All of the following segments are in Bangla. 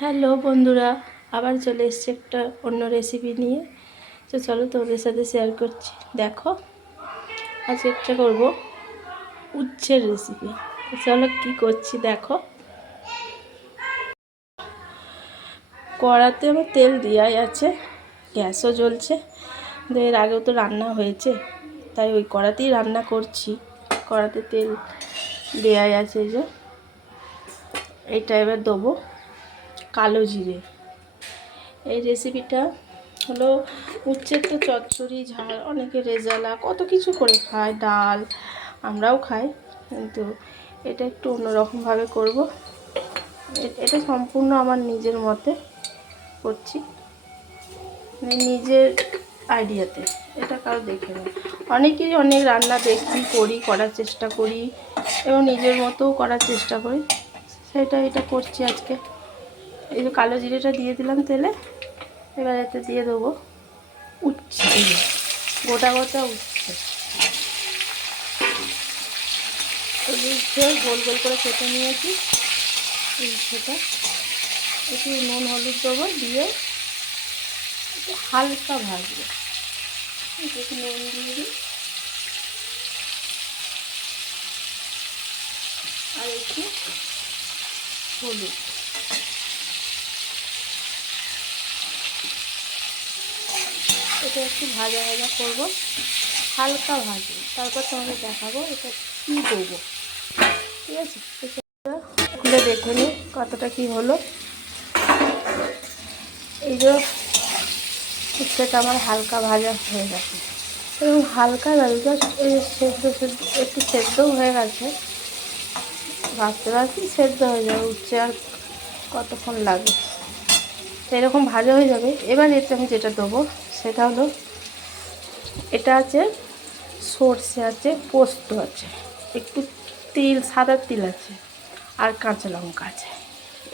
হ্যালো বন্ধুরা, আবার চলে এসেছি একটা অন্য রেসিপি নিয়ে। তো চলো তোমাদের সাথে শেয়ার করছি। দেখো, আজ একটা করব উচ্ছের রেসিপি। তো চলো কী করছি দেখো। কড়াতে আমার তেল দেওয়াই আছে, গ্যাসও জ্বলছে। এর আগেও তো রান্না হয়েছে, তাই ওই কড়াতেই রান্না করছি। কড়াতে তেল দেওয়াই আছে, যে এইটা এবার দেবো কালো জিরে। এই রেসিপিটা হলো উচ্ছের তো চচ্চড়ি, ঝাল, অনেকে রেজালা কত কিছু করে খায়, ডাল আমরাও খাই, কিন্তু এটা একটু অন্যরকমভাবে করব। এটা সম্পূর্ণ আমার নিজের মতে করছি, মানে নিজের আইডিয়াতে। এটা কারো দেখে না, অনেকেই অনেক রান্না দেখি, করার চেষ্টা করি এবং নিজের মতোও করার চেষ্টা করি। এটা করছি আজকে। এই যে কালো জিরেটা দিয়ে দিলাম তেলে। এবার এতে দিয়ে দেবো উচ্ছে, গোটা গোটা উচ্ছে। এই উচ্ছে গোল গোল করে কেটে নিয়েছি। এই উচ্ছেটা একটু নুন হলুদ দেবো, দিয়ে একটু হালকা ভাজবো। একটু নুন দিয়ে দিই আর একটু হলুদ। এটা একটু ভাজা ভাজা করবো, হালকা ভাজবো, তারপর তোমাদের দেখাবো এটা কী দেবো। ঠিক আছে, খুলে দেখে নিই কতটা কী হলো। এই যে উচ্ছেটা আমার হালকা ভাজা হয়ে গেছে, এবং হালকা ভাজা একটু সেদ্ধও হয়ে গেছে। ভাজতে ভাজতে সেদ্ধ হয়ে যাবে উচ্ছে, আর কতক্ষণ লাগে, এরকম ভাজা হয়ে যাবে। এবার এতে আমি যেটা দেবো সেটা হলো, এটা আছে সর্ষে, আছে পোস্ত, আছে একটু তিল, সাদা তিল আছে, আর কাঁচা লঙ্কা আছে।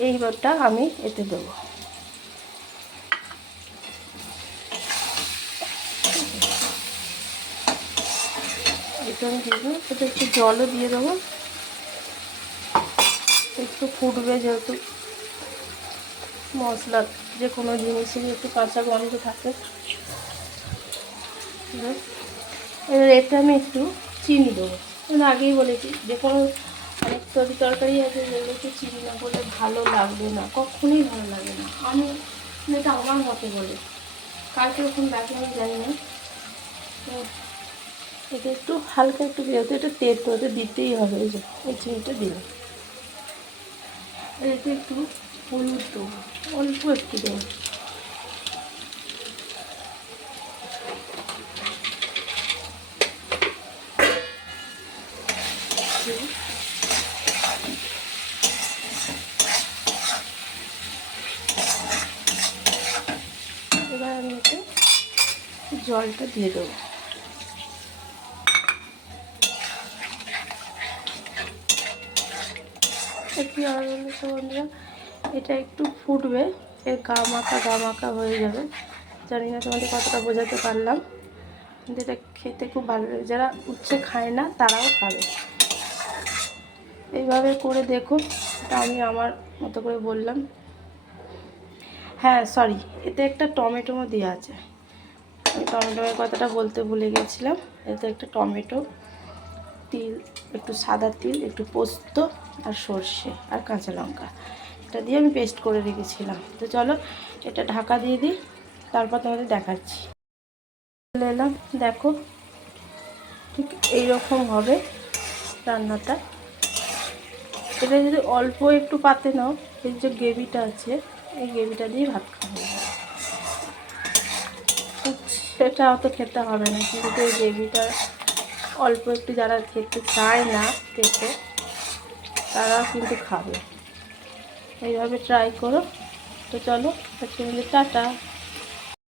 এইবারটা আমি এতে দেবো। এটা আমি দিয়ে দেবো, এটা একটু জলও দিয়ে দেবো, একটু ফুটবে, যেহেতু মশলা যে কোনো জিনিসেরই একটু কাঁচা গন্ধ থাকে। এবার এতে আমি একটু চিনি দেবো। আমি আগেই বলেছি, যে কোনো অনেক তরকারি আছে যেগুলো একটু চিনি না করলে ভালো লাগবে না, কখনোই ভালো লাগে না। আমি এটা আমার মতে বলে, কার কীরকম লাগে আমি জানি না। তো এটা একটু হালকা একটু, যেহেতু এটা তেতো, এটা দিতেই হবে। এই যে এই চিনিটা দিলাম। এতে একটু হলুদ দেবো, অল্প একটু দেবো। এবার আমি এতে জলটা দিয়ে দেবো। একটু আর বন্ধুরা, এটা একটু ফুটবে, এর গা মাখা হয়ে যাবে। জানি না তোমাদের কতটা বোঝাতে পারলাম, কিন্তু এটা খেতে খুব ভালো লাগে। যারা উচ্ছে খায় না তারাও খাবে। এইভাবে করে দেখো। এটা আমি আমার মতো করে বললাম। হ্যাঁ সরি, এতে একটা টমেটো দেওয়া আছে, আমি টমেটোর কথাটা বলতে ভুলে গেছিলাম। এতে একটা টমেটো, তিল, একটু সাদা তিল, একটু পোস্ত, আর সর্ষে, আর কাঁচা লঙ্কা, এটা দিয়ে আমি পেস্ট করে রেখেছিলাম। তো চলো এটা ঢাকা দিয়ে দিই, তারপর তোমাদের দেখাচ্ছি। চলে এলাম, দেখো ঠিক এইরকম হবে রান্নাটা। এটা যদি অল্প একটু পাতে নাও, এই যে গ্রেভিটা আছে, এই গ্রেভিটা দিয়ে ভাত খাওয়া হবে। সেটা অত খেতে হবে না, কিন্তু এই গ্রেভিটা অল্প একটু, যারা খেতে চায় না খেতে, তারা কিন্তু খাবে। এইভাবে ট্রাই করো। তো চলো আজকে টাটা।